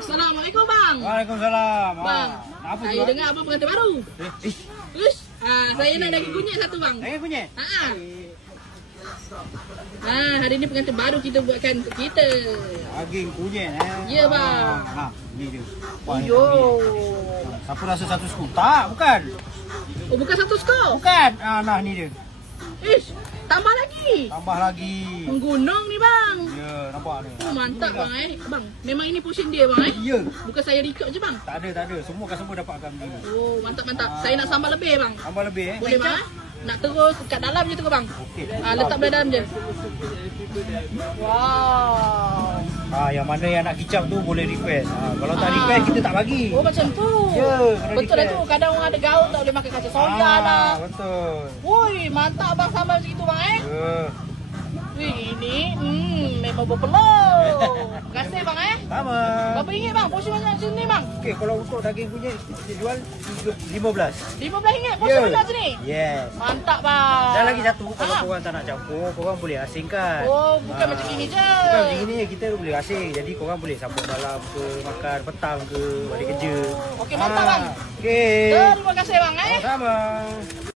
Assalamualaikum bang. Waalaikumsalam. Bang, Apa saya dengar abang pengantin baru. Terus, saya nak daging kunyit satu bang. Daging kunyit? Hari ni pengantin baru kita buatkan untuk kita. Daging kunyit Ya bang. Ni dia. Yo. Siapa rasa satu skop? Tak, bukan. Oh bukan satu skop. Bukan. Nah ni dia. Ish, tambah lagi. Tambah lagi. Menggunung ni bang. Ya, nampak ni. Oh, mantap bang Bang, memang ini portion dia bang Ya. Bukan saya record je bang. Tak ada. Semua customer dapatkan ni. Oh, mantap. Saya nak sambal lebih bang. Tambah lebih Boleh bang Nak terus kat dalam je tu ke bang? Okey. Letak belah dalam je. Wow. Yang mana yang nak kicap tu boleh request. Kalau tak request kita tak bagi. Oh macam tu. Ya, kena betul lah tu. request. Kadang orang ada gaul tak boleh makan kacang soya lah. Betul. Woi, mantap bang sambal macam itu bang Ya. Wih, ini memang berpeluh. Terima kasih bang Sama. Berapa ringgit bang? Porsi macam ni bang? Okey, kalau untuk daging kunyit kita jual 15. RM15 porsi macam ni? Yes. Mantap bang. Dan lagi satu, kalau korang tak nak campur, korang boleh asingkan. Oh, bukan macam gini je. Bukan macam gini, kita boleh asing. Jadi korang boleh sambung malam ke, makan petang ke, balik kerja. Okey, mantap bang. Okey. Terima kasih bang Sama.